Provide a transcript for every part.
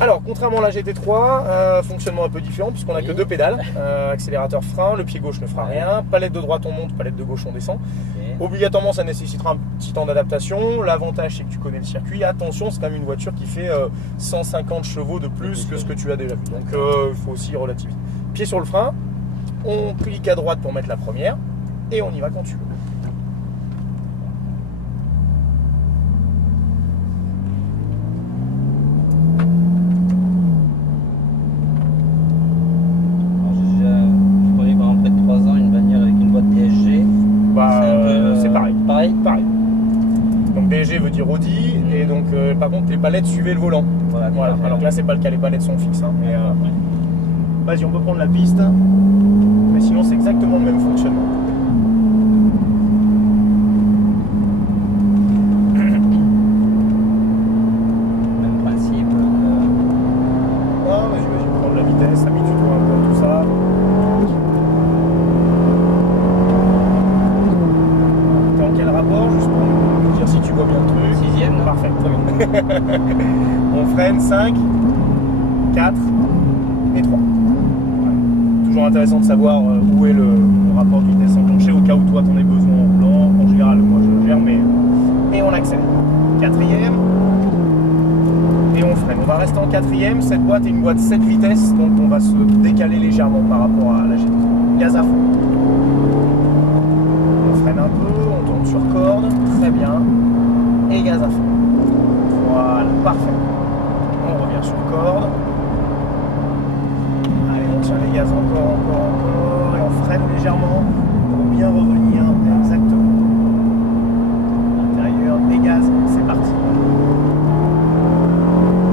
Alors, contrairement à la GT3, fonctionnement un peu différent puisqu'on n'a que deux pédales. Accélérateur, frein, le pied gauche ne fera rien. Palette de droite on monte, palette de gauche on descend. Obligatoirement, ça nécessitera un petit temps d'adaptation. L'avantage, c'est que tu connais le circuit. Attention, c'est quand même une voiture qui fait 150 chevaux de plus que ce que tu as déjà vu. Donc, il faut aussi relativiser. Pied sur le frein, on clique à droite pour mettre la première et on y va quand tu veux. Pareil. Donc DSG veut dire Audi et donc par contre les palettes suivaient le volant. Voilà. Alors que là c'est pas le cas, les palettes sont fixes. Hein, mais vas-y, on peut prendre la piste. Mais sinon c'est exactement le même fonctionnement. Même principe. Vas-y, prendre la vitesse, habitue-toi un peu à tout ça. Quel rapport, juste pour nous dire si tu vois bien le truc. 6ème, parfait, très bien. On freine 5, 4 et 3. Ouais. Toujours intéressant de savoir où est le rapport de vitesse enclenché au cas où toi t'en aies besoin en roulant. En général, moi je gère, mais et on accélère. 4ème et on freine. On va rester en 4ème. Cette boîte est une boîte 7 vitesses, donc on va se décaler légèrement par rapport à la GT. Gaz à fond. On freine un peu. Sur corde, très bien, et gaz à fond. Voilà, parfait. On revient sur corde. Allez, on tient les gaz encore, et on freine légèrement pour bien revenir exactement. L'intérieur, et gaz, c'est parti.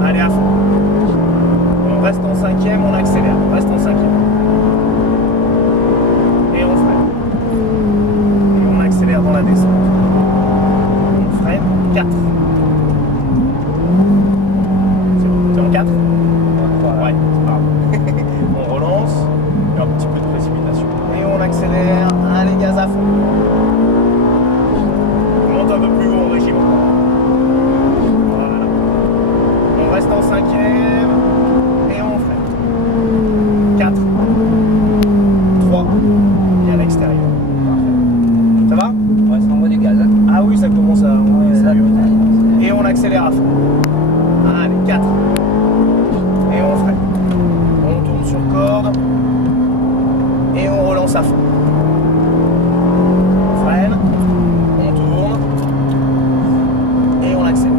Allez, à fond. On reste en 5ème, on accélère, on reste en 5ème. Et on freine. Accélère dans la descente. On freine 4. C'est en 4 ouais, c'est pas grave. On relance. Il y a un petit peu de précipitation. Et on accélère. Allez, gaz à fond. On monte un peu plus haut en régime. Voilà. On reste en 5ème. Et on freine. 4. 3. Et à l'extérieur. Ça va? Ouais, ça envoie du gaz. Hein. Ah oui, ça commence à... Ouais, ça, et on accélère à fond. Allez, 4. Et on freine. On tourne sur corde. Et on relance à fond. On freine. On tourne. Et on accélère.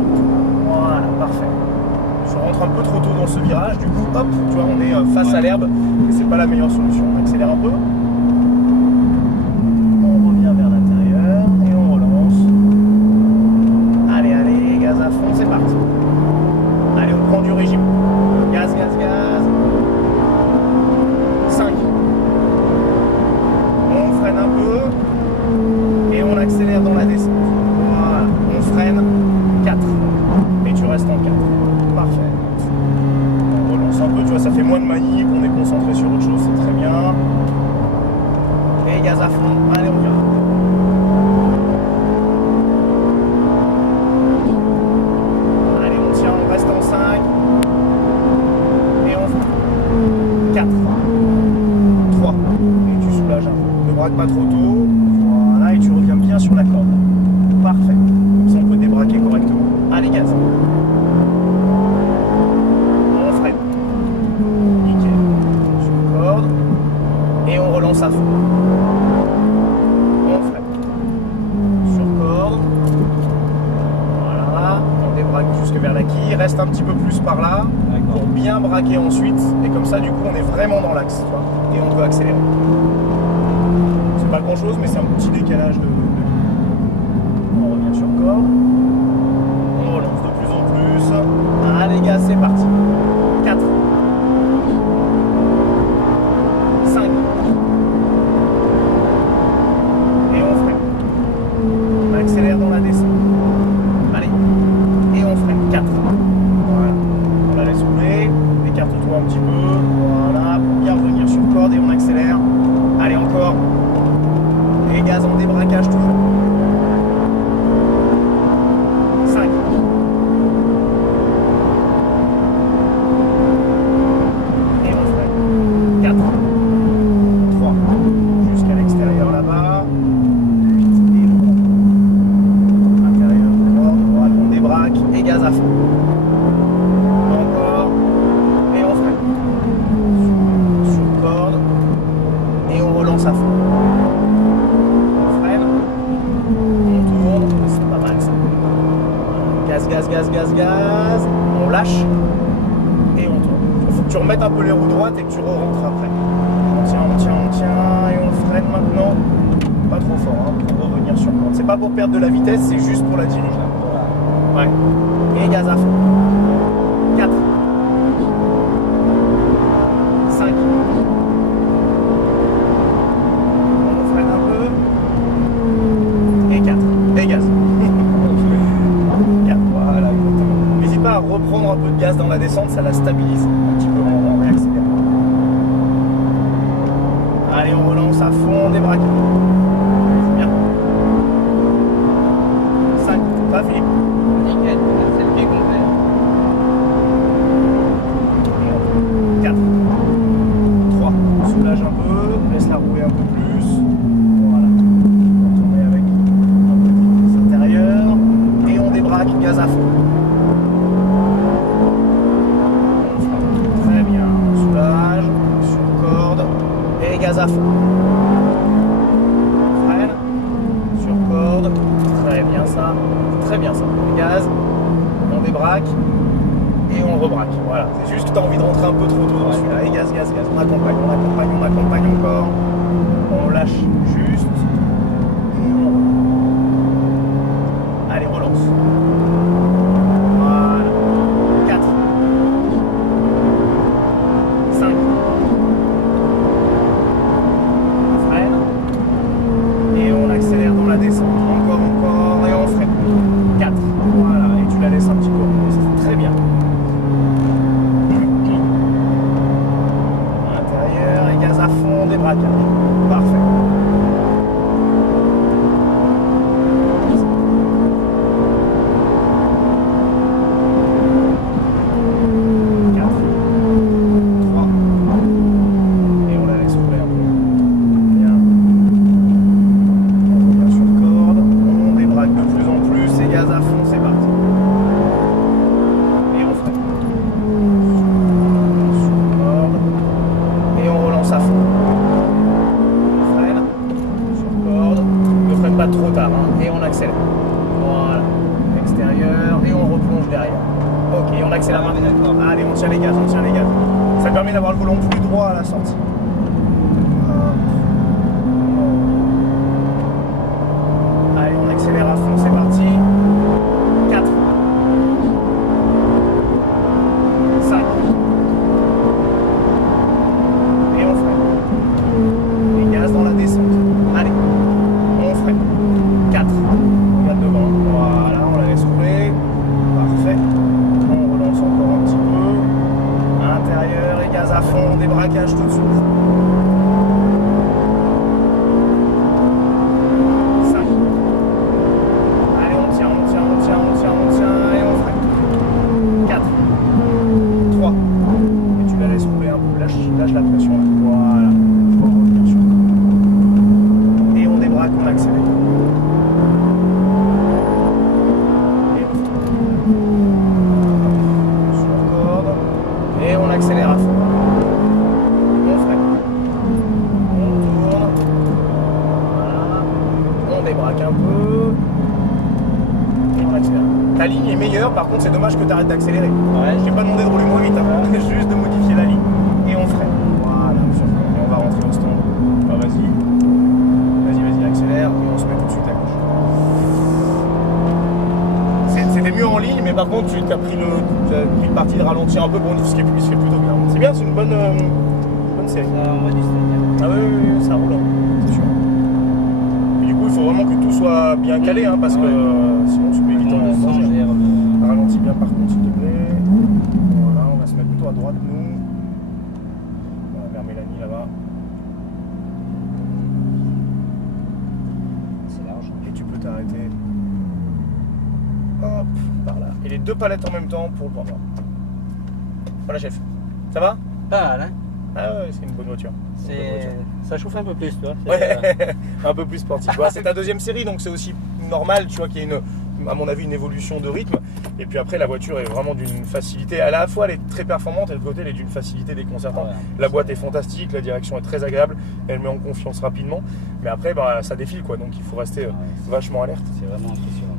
Voilà, parfait. Je rentre un peu trop tôt dans ce virage. Du coup, hop, tu vois, on est face à l'herbe. Et c'est pas la meilleure solution. On accélère un peu. C'est parti. Allez, on prend du régime. Gaz. 5. On freine un peu. Et on accélère dans la descente. Voilà. On freine 4. Et tu restes en 4. Parfait. On relance un peu, tu vois, ça fait moins de manip. On est concentré sur autre chose, c'est très bien. Et gaz à fond. Allez, on y va. En 5 et on fait 4 3 et tu soulages un peu, ne braque pas trop tôt, voilà, et tu reviens bien sur la corde, parfait, comme ça on peut débraquer correctement. Allez, gaz, on freine, nickel, sur corde et on relance à fond, on freine sur corde. Braque jusque vers la quille, reste un petit peu plus par là pour bien braquer ensuite et comme ça du coup on est vraiment dans l'axe et on peut accélérer. C'est pas grand chose mais c'est un petit décalage de... On revient sur corde, on relance de plus en plus. Allez gars, c'est parti. 4 5 et on freine. On accélère dans la descente. Allez. Et on freine 4. Voilà. On la laisse rouler. Écarte-toi un petit peu. Voilà. Pour bien revenir sur corde et on accélère. Allez, encore. Et gaz en débraquage toujours. 5. tu remettes un peu les roues droites et que tu re-rentres après. On tient, et on freine maintenant. Pas trop fort, hein, pour revenir sur pente. C'est pas pour perdre de la vitesse, c'est juste pour la diriger. Ouais. Et gaz à fond. 4. 5. On freine un peu. Et 4. Et gaz. 4. Voilà, exactement. N'hésite pas à reprendre un peu de gaz dans la descente, ça la stabilise un petit peu en réaccélérant. Allez, on relance à fond, on débraque. Bien. 5. Pas Philippe. Nickel, c'est le pied complet. 4. 3. On soulage un peu, laisse-la rouler un peu plus. Voilà. On tourne avec un peu de vitesse intérieure. Et on débraque, gaz à fond. Très bien. On soulage, sur corde. Et gaz à fond. Freine. Sur corde. Très bien ça. Très bien ça. Gaz. On débraque. Et on rebraque. Voilà. C'est juste que tu as envie de rentrer un peu trop tôt dans celui-là. Et gaz. On accompagne encore. On lâche juste. Et on... Allez, relance. Voilà. 4. 5. Freine. Et on accélère dans la descente. Encore. Et on freine. 4. Voilà. Et tu la laisses un petit peu. C'est très bien. À fond, débraquage. Parfait. 4. 3. Et on la laisse rouler un peu. Bien. On revient sur corde. On débraque de plus en plus. Et gaz à fond, c'est parti. Et on freine. Sur corde. Et on relance à fond. On freine, sur corde, ne freine pas trop tard, hein, et on accélère. Voilà, extérieur, et on replonge derrière. Ok, on accélère un peu. Allez, on tient les gaz. Ça permet d'avoir le volant plus droit à la sortie. Allez, on accélère à fond, c'est parti. 4. 5. Et on freine. Et gaz dans la descente. Allez, on freine. 4. Regarde devant. Voilà, on la laisse rouler. Parfait. On relance encore un petit peu. À l'intérieur et gaz à fond. Débraquage tout de suite. 5. Allez, on tient. Et on freine. 4. 3. Et tu la laisses rouler un peu. Lâche la pression. Voilà. Et on débraque, on accélère. Et on sur corde. Et on accélère à fond. On freine. On tourne. Voilà. On débraque un peu. Et on accélère. Ta ligne est meilleure, par contre c'est dommage que tu arrêtes d'accélérer. Ouais. Je t'ai pas demandé de rouler moins vite, hein. Juste de modifier la ligne. Et on freine. Voilà, sur corde. Et on va rentrer au stand. Bah, vas-y, accélère et on se met tout de suite à gauche. C'était mieux en ligne, mais par contre tu as pris le parti de ralentir un peu pour nous, ce qui est plutôt bien. C'est bien, c'est une bonne série. Ça, on va du stade. Ah oui, ça roule, c'est sûr. Et du coup, il faut vraiment que tout soit bien calé, hein, parce que sinon tu peux vite en danger. Ralentis bien par contre, s'il te plaît. Voilà, on va se mettre plutôt à droite, nous. On va vers Mélanie là-bas. C'est large. Et tu peux t'arrêter. Hop, par là. Et les deux palettes en même temps pour le point mort. Voilà, chef. Ça va? Pas mal, hein? Ah ouais, c'est une bonne voiture. Ça chauffe un peu plus, tu vois. Ouais, un peu plus sportif. Voilà, c'est ta deuxième série, donc c'est aussi normal, tu vois, qu'il y ait à mon avis, une évolution de rythme. Et puis après, la voiture est vraiment d'une facilité. À la fois, elle est très performante et de l'autre côté, elle est d'une facilité déconcertante. Ouais, la boîte est fantastique, la direction est très agréable, elle met en confiance rapidement. Mais après, bah, ça défile, quoi. Donc il faut rester vachement alerte. C'est vraiment impressionnant.